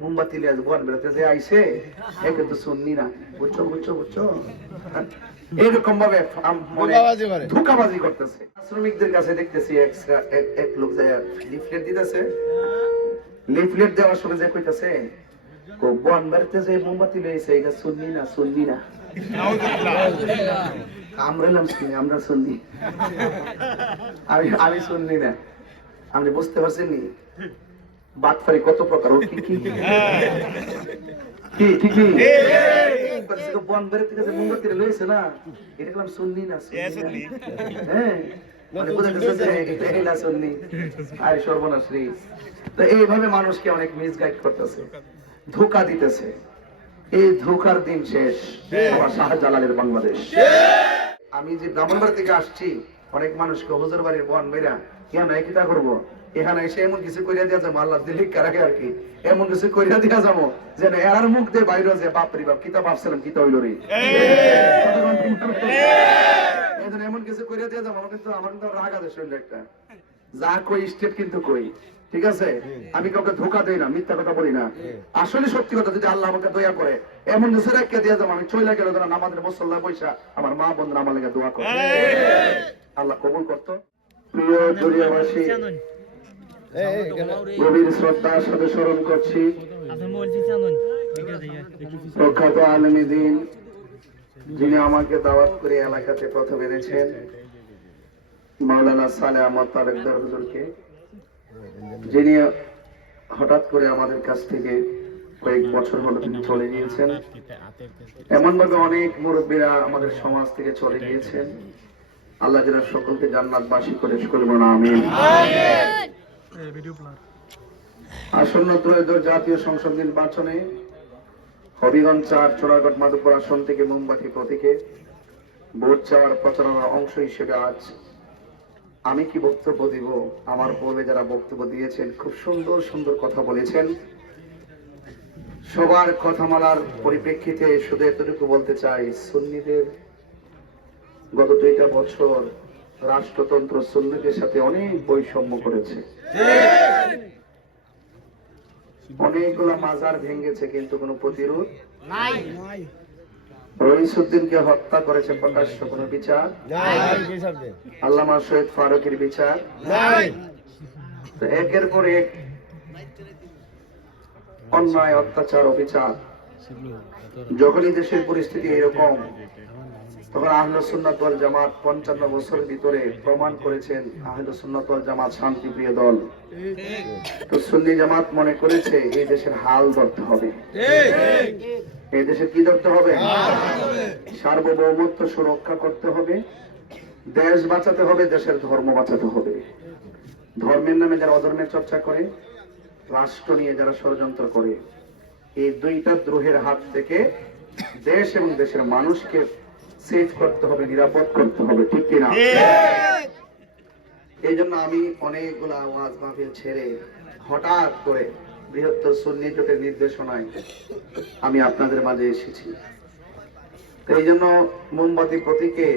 মোমবাতি লিয়ে বন বেরোতে যে আইছে একে তো শুননি না, বুঝছো বুঝছো বুঝছো, এইরকম ভাবে ধোঁকাবাজি করতেছে। শ্রমিকদের কাছে দেখতেছি এক লোক যায় লিফলেট দিতেছে, লিফলেট দেওয়ার সময় যে কইতাছে বন বেরোতে যে মোমবাতি লিয়েছে এটা শুননি না শুননি না, আমরা এলাম শুনি, আমরা শুননি, আমি শুননি না। আপনি বুঝতে পারছেন নি বাটফারি কত প্রকার, কি কি কি ঠিকই বন বেরোতে গেছে মোমবাতি লইছে না, এটা আমি শুননি না শুননি, হ্যাঁ মানে বোঝা গেছে এটাই না শুননি। আরে সর্বনাশ রে। তো এইভাবে মানুষকে অনেক মিসগাইড করতেছে, ধোঁকা দিতেছে। এই ধোঁকার দিন শেষ আমার শাহজালালের বাংলাদেশ। আমি যে ব্রাহ্মণবাড়ি থেকে আসছি, অনেক মানুষকে হুজুর বাড়ির বন মেরা কেন কিতা করবো, এখানে এসে এমন কিছু করিয়া দিয়া যাবো, আল্লাহ দিল্লি কারাকে আর কি এমন কিছু করিয়া দিয়া যাবো যেন এরার মুখ দিয়ে বাইরে যে বাপরি বাপ কিতা ভাবছিলাম কিতা হইল রে, এমন কিছু করিয়া দিয়া যাবো। আমার কিন্তু রাগ আছে শরীরে একটা, যা কই স্টেপ কিন্তু কই, ঠিক আছে? আমি কাউকে ধোকা দেই না, মিথ্যা কথা বলি না, আসলে সত্যি কথা। যদি আল্লাহ আমাকে দয়া করে এমন কিছু রেখে দিয়ে যাবো, আমি চলে গেলে ধরেন আমাদের মুসল্লায় বৈশা আমার মা বোনরা আমার লেগে দোয়া করে, আল্লাহ কবুল করতো। প্রিয় দরিয়াবাসী, গভীর শ্রদ্ধার সাথে স্মরণ করছি প্রখ্যাত আলেমী দ্বীন, যিনি আমাকে দাওয়াত করে এলাকাতে প্রথম এনেছেন, মাওলানা সালেহ আহমদ তালুকদার হুজুরকে, যিনি হঠাৎ করে আমাদের কাছ থেকে কয়েক বছর হলো তিনি চলে গিয়েছেন। এমন ভাবে অনেক মুরব্বীরা আমাদের সমাজ থেকে চলে গিয়েছেন। আল্লাহ যেন সকলকে জান্নাতবাসী করে সকলে বলুন আমিন। আসন্ন ত্রয়োদশ জাতীয় সংসদ নির্বাচনে হবিগঞ্জ ৪ চোরাগড় মাধবপুর আসন থেকে মোমবাতি প্রতীকে ভোট চাওয়ার প্রচারণার অংশ হিসেবে আজ আমি কি বক্তব্য দিব, আমার পূর্বে যারা বক্তব্য দিয়েছেন খুব সুন্দর সুন্দর কথা বলেছেন। সবার কথামালার পরিপ্রেক্ষিতে শুধু এতটুকু বলতে চাই, সুন্নিদের গত 2টা বছর রাষ্ট্রতন্ত্র সুন্নিদের সাথে অনেক বৈষম্য করেছে, অনেকগুলো মাজার ভেঙেছে, কিন্তু কোনো প্রতিরোধ নাই। রইসউদ্দিনকে হত্যা করেছে, প্রকাশ্য কোনো বিচার নাই। আল্লামা শহীদ ফারুকের বিচার নাই। তো একের পর এক অন্যায় অত্যাচার অবিচার। যখনই দেশের পরিস্থিতি এরকম, তখন আহলে সুন্নাত ওয়াল জামাত 55 বছরের ভিতরে প্রমাণ করেছেন আহলে সুন্নাত ওয়াল জামাত শান্তিপ্রিয় দল। তো সুন্নি জামাত মনে করেছে এই দেশের হাল ধরতে হবে, এই দেশের কি ধরতে হবে, সার্বভৌমত্ব সুরক্ষা করতে হবে, দেশ বাঁচাতে হবে, দেশের ধর্ম বাঁচাতে হবে। ধর্মের নামে যারা অধর্মের চর্চা করে, রাষ্ট্র নিয়ে যারা ষড়যন্ত্র করে, এই 2টা দ্রোহের হাত থেকে দেশ এবং দেশের মানুষকে সেভ করতে হবে, নিরাপদ করতে হবে, ঠিক কিনা? এই জন্য আমি অনেকগুলো আওয়াজ মাহফিল ছেড়ে হঠাৎ করে বৃহত্তর সুন্নি জোটের নির্দেশনায় আমি আপনাদের মাঝে এসেছি। তো এই জন্য মোমবাতি প্রতীকে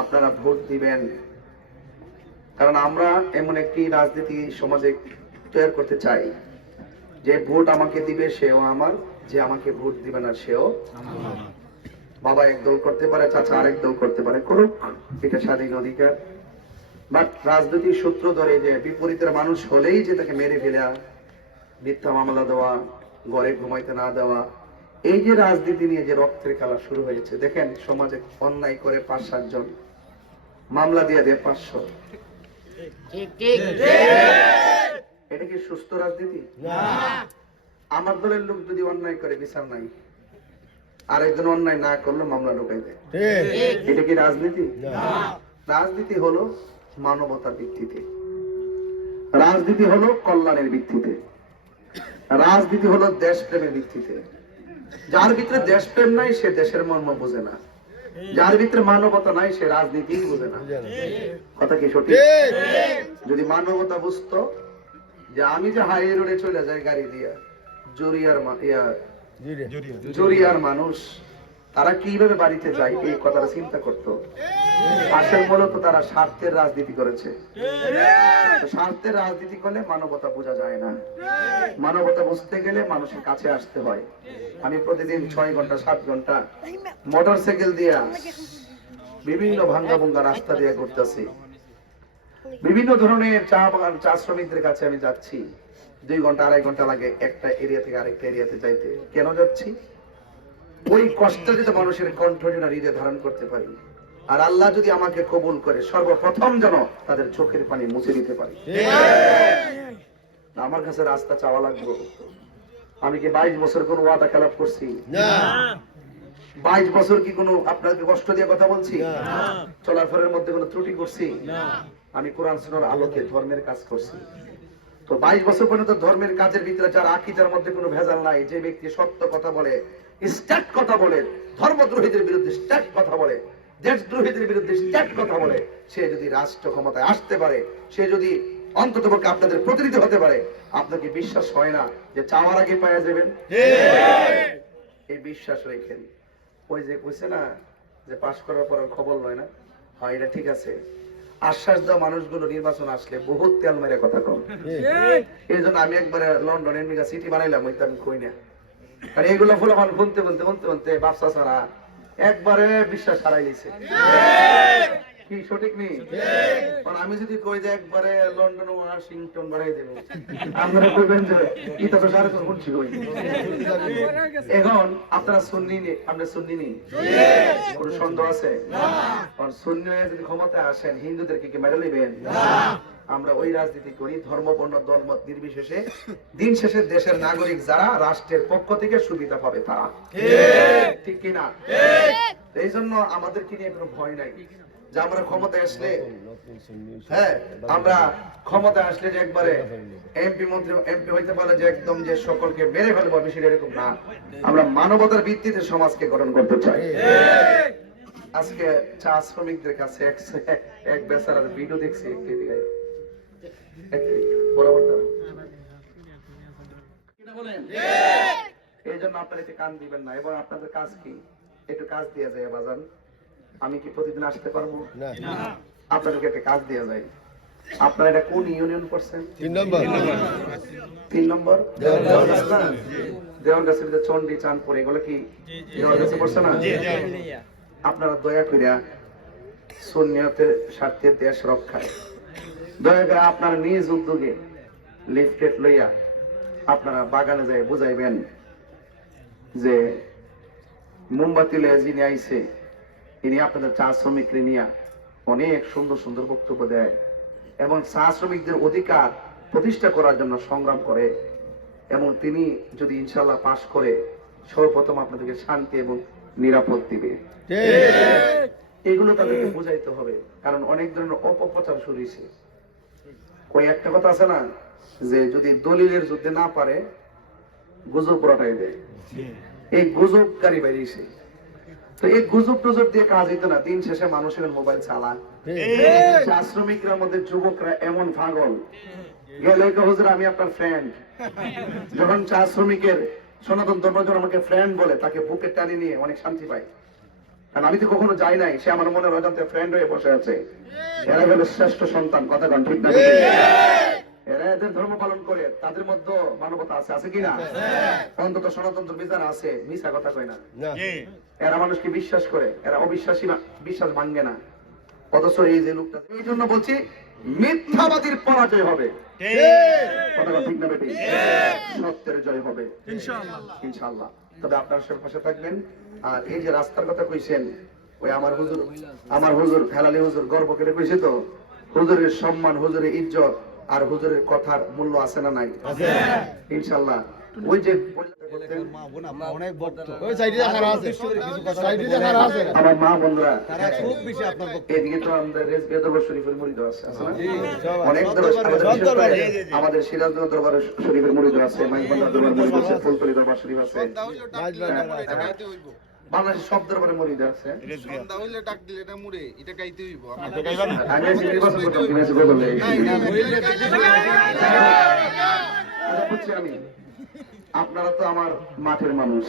আপনারা ভোট দিবেন, কারণ আমরা এমন একটি রাজনীতি সমাজে তৈরি করতে চাই যে ভোট আমাকে দিবে সেও আমার, যে আমাকে ভোট দিবে না সেও আমার। বাবা এক দল করতে পারে, চাচা আরেক দল করতে পারে, করুক, এটা স্বাধীন অধিকার। বাট রাজনৈতিক সূত্র ধরে যে বিপরীতের মানুষ হলেই যে তাকে মেরে ফেলা, মিথ্যা মামলা দেওয়া, ঘরে ঘুমাইতে না দেওয়া, এই যে রাজনীতি নিয়ে যে রক্তের খেলা শুরু হয়েছে, দেখেন সমাজে অন্যায় করে 5-7 জন মামলা দিয়ে দেয় 500, এটা কি সুস্থ রাজনীতি? আমার দলের লোক যদি অন্যায় করে বিচার নাই, আরেকজন অন্যায় না করলে মামলা ঢুকাই দেয়, এটা কি রাজনীতি? রাজনীতি হলো মানবতার ভিত্তিতে, রাজনীতি হলো কল্যাণের ভিত্তিতে, রাজনীতি হলো দেশপ্রেমের ভিত্তিতে। যার ভিতরে দেশপ্রেম নাই সে দেশের মর্ম বোঝে না, যার ভিতরে মানবতা নাই সে রাজনীতি বোঝে না। কথা কি সঠিক? যদি মানবতা বুঝতো যে আমি যে হাই রোডে চলে যাই গাড়ি দিয়া, জরিয়ার মানুষ তারা কিভাবে বাড়িতে যায় এই কথাটা চিন্তা করতো। আসলে মূলত তারা স্বার্থের রাজনীতি করেছে। স্বার্থের রাজনীতি করলে মানবতা বোঝা যায় না। মানবতা বুঝতে গেলে মানুষের কাছে আসতে হয়। আমি প্রতিদিন 6 ঘন্টা 7 ঘন্টা মোটরসাইকেল দিয়ে বিভিন্ন ভাঙ্গা ভঙ্গা রাস্তা দিয়ে ঘুরতেছি। বিভিন্ন ধরনের চা বাগান, চা শ্রমিকদের কাছে আমি যাচ্ছি। 2 ঘন্টা 2.5 ঘন্টা লাগে একটা এরিয়া থেকে আরেকটা এরিয়াতে যাইতে। কেন যাচ্ছি? ওই কষ্ট যদি মানুষের কণ্ঠ যেন হৃদয়ে ধারণ করতে পারি, আর আল্লাহ যদি আমাকে কবুল করে সর্বপ্রথম যেন তাদের চোখের পানি মুছে দিতে পারি। আমার কাছে রাস্তা চাওয়া লাগবে। আমি কি 22 বছর কোন ওয়াদা খেলাপ করছি? না। 22 বছর কি কোনো আপনাকে কষ্ট দিয়ে কথা বলছি? চলাফেরার মধ্যে কোনো ত্রুটি করছি? না। আমি কোরআন সুন্নাহর আলোকে ধর্মের কাজ করছি। তো 22 বছর পর্যন্ত ধর্মের কাজের ভিতরে যার আকীদার মধ্যে কোনো ভেজাল নাই, যে ব্যক্তি সত্য কথা বলে, স্ট্যাট কথা বলে, ধর্মদ্রোহীদের বিরুদ্ধে স্ট্যাট কথা বলে, দেশদ্রোহীদের বিরুদ্ধে স্ট্যাট কথা বলে, সে যদি রাষ্ট্র ক্ষমতায় আসতে পারে, সে যদি অন্ততপক্ষে আপনাদের প্রতিনিধি হতে পারে, আপনাকে বিশ্বাস হয় না যে চাওয়ার আগে পাওয়া যাবেন? এই বিশ্বাস রেখেন। ওই যে কইছে না যে পাশ করার পর খবর নয় না, হয় এটা ঠিক আছে। আশ্বাস দেওয়া মানুষগুলো নির্বাচন আসলে বহুত তেল মেরে কথা কম। এই জন্য আমি একবারে লন্ডনের মেগা সিটি বানাইলাম, ওইটা আমি কই না। আর এইগুলো ফুলাফান শুনতে বলতে বলতে বলতে বাপসা ছাড়া একবারে বিশ্বাস হারাই নিছে। কি সঠিক নেই? আমি যদি কই যে একবারে লন্ডন ওয়াশিংটন বাড়াই দেবো, আপনারা কইবেন যে এটা তো সাড়ে তো শুনছি কই। এখন আপনারা সুন্নি নি, আমরা সুন্নি নি, কোনো সন্দেহ আছে? আর সুন্নি হয়ে যদি ক্ষমতায় আসেন, হিন্দুদেরকে কি মেরে নেবেন? আমরা ওই রাজনীতি করি, ধর্ম বর্ণ দলমত নির্বিশেষে। দিন শেষে দেশের নাগরিক যারা, রাষ্ট্রের পক্ষ থেকে সুবিধা পাবে তারা। ঠিক কিনা? এই জন্য আমাদেরকে নিয়ে কোনো ভয় নাই যে আমরা ক্ষমতায় আসলে, হ্যাঁ আমরা ক্ষমতায় আসলে যে একবারে এমপি মন্ত্রী এমপি হইতে পারে যে একদম যে সকলকে মেরে ফেলবো, বিষয়টা এরকম না। আমরা মানবতার ভিত্তিতে সমাজকে গঠন করতে চাই। আজকে চা শ্রমিকদের কাছে এক বেচারার ভিডিও দেখছি, একটি দিকে বরাবর এই জন্য আপনারা এতে কান দিবেন না। এবং আপনাদের কাজ কি? একটু কাজ দিয়ে যায় বাজান। আমি কি প্রতিদিন আসতে পারবো? আপনাদেরকে একটা কাজ দিয়ে যায়। আপনারা এটা কোন ইউনিয়ন করছেন? 3 নম্বর। 3 নম্বর দেওয়ানগাছির ভিতরে চন্ডী, চাঁদপুর, এগুলো কি দেওয়ানগাছি পড়ছে না? আপনারা দয়া করিয়া সুন্নিয়তের স্বার্থে দেশ রক্ষায় দয়া করে আপনারা নিজ উদ্যোগে লিফলেট লইয়া আপনারা বাগানে যাই বুঝাইবেন যে মোমবাতি লইয়া যিনি আইছে, ইনি আপনাদের চা শ্রমিক নিয়ে অনেক সুন্দর সুন্দর বক্তব্য দেয় এবং চা শ্রমিকদের অধিকার প্রতিষ্ঠা করার জন্য সংগ্রাম করে। এবং তিনি যদি ইনশাআল্লাহ পাশ করে, সর্বপ্রথম আপনাদেরকে শান্তি এবং নিরাপদ দিবে। এগুলো তাদেরকে বুঝাইতে হবে, কারণ অনেক ধরনের অপপ্রচার শুরু হয়েছে। ওই একটা কথা আছে না যে যদি দলিলের যুদ্ধে না পারে গুজব রটাই দেয়, এই গুজবকারী বেরিয়েছে। তো এই গুজব টুজব দিয়ে কাজ হইতো না। দিন শেষে মানুষের মোবাইল চালা। চা শ্রমিকরা মধ্যে যুবকরা এমন পাগল, গেলে হুজুর আমি আপনার ফ্রেন্ড। যখন চা শ্রমিকের সনাতন ধর্ম আমাকে ফ্রেন্ড বলে, তাকে বুকে টানি নিয়ে অনেক শান্তি পাই। কারণ আমি তো কখনো যাই নাই, সে আমার মনের অজান্তে ফ্রেন্ড হয়ে বসে আছে। এরা হলো শ্রেষ্ঠ সন্তান, কথা গান ঠিক না? এরা এদের ধর্ম পালন করে, তাদের মধ্যে মানবতা আছে, আছে কিনা? অন্তত সনাতন বিচার আছে, মিশা কথা কয় না। এরা মানুষকে বিশ্বাস করে, এরা অবিশ্বাসী, বিশ্বাস ভাঙ্গে না। অথচ এই যে লোকটা, এই জন্য বলছি মিথ্যাবাদীর পরাজয় হবে, কথা ঠিক না বেটি? সত্যের জয় হবে ইনশাআল্লাহ। তবে আপনারা সবার পাশে থাকবেন। আর এই যে রাস্তার কথা কইছেন, ওই আমার হুজুর হেলালি হুজুর গর্ব করে কইছে তো, হুজুরের সম্মান, হুজুরের ইজ্জত আর হুজুরের কথার মূল্য আছে না নাই? ইনশাআল্লাহ। ওই যে আমার মা বন্ধুরা, এদিকে তো আমাদের দরবার শরীফের মুরিদ আছে, অনেক আমাদের সিরাজগঞ্জ দরবার শরীফের মুরিদ আছে, মাইজবান্ধার দরবার মুরিদ আছে, ফুলতলি দরবার শরীফ আছে, বাংলাদেশের সব দরবারে মুরিদ আছে। আমি আপনারা তো আমার মাঠের মানুষ,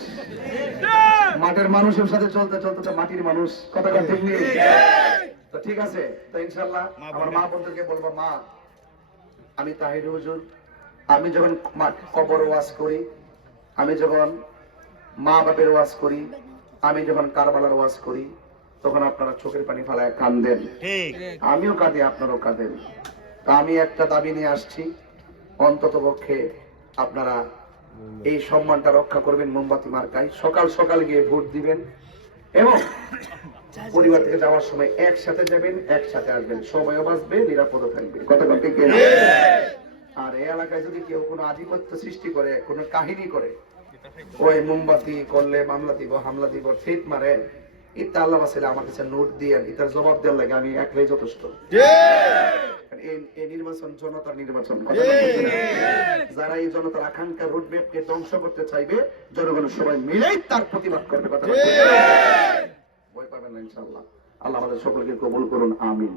মাঠের মানুষের সাথে চলতে চলতে তো মাটির মানুষ, কথাটা ঠিক নেই? তো ঠিক আছে, তো ইনশাল্লাহ আমার মা বোনদেরকে বলবো, মা আমি তাহির হুজুর, আমি যখন কবর ওয়াজ করি, আমি যখন মা বাপের ওয়াজ করি, আমি যখন কারবালার ওয়াজ করি, তখন আপনারা চোখের পানি ফেলায় কাঁদেন, আমিও কাঁদি, আপনারাও কাঁদেন। তা আমি একটা দাবি নিয়ে আসছি, অন্তত পক্ষে আপনারা এই সম্মানটা রক্ষা করবেন মোমবাতি মার্কায়, সকাল সকাল গিয়ে ভোট দিবেন এবং পরিবার থেকে যাওয়ার সময় একসাথে যাবেন, একসাথে আসবেন, সময়ও বাঁচবে, নিরাপদও থাকবে, কথা ঠিক কিনা? আর এই এলাকায় যদি কেউ কোনো আধিপত্য সৃষ্টি করে, কোনো কাহিনী করে, ওই মোমবাতি করলে মামলা দিব, হামলা দিব, ঠিক মারে, ইতা আল্লাহ বাসাইলে আমার কাছে নোট দিয়ে ইতার জবাব দেওয়ার লাগে আমি একলাই যথেষ্ট। এই নির্বাচন জনতার নির্বাচন, যারা এই জনতার আকাঙ্ক্ষা রোডম্যাপকে ধ্বংস করতে চাইবে, জনগণের সবাই মিলেই তার প্রতিবাদ করবে, কথা ভয় পাবেন না ইনশাআল্লাহ। আল্লাহ আমাদের সকলকে কবুল করুন, আমিন।